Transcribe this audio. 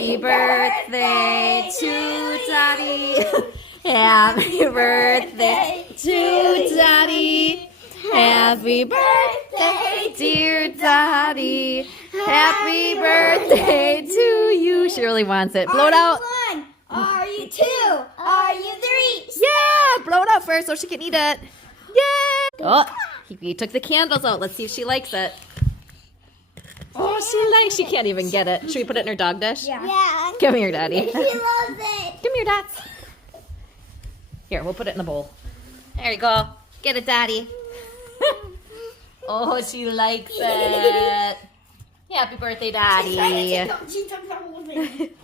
Happy birthday to Dotty. Happy birthday to Dotty. Happy birthday, dear Dotty. Happy birthday to you. She really wants it. Blow it out. Are you 1? Are you 2? Are you 3? Yeah, blow it out first so she can eat it. Yay! Oh, he took the candles out. Let's see if she likes it. Oh, she can't even get it. Should we put it in her dog dish? Yeah. Come here, Daddy. She loves it. Come here, Dots. Here, we'll put it in the bowl. There you go. Get it, Daddy. Oh, she likes it. Happy birthday, Daddy. She took a little bit.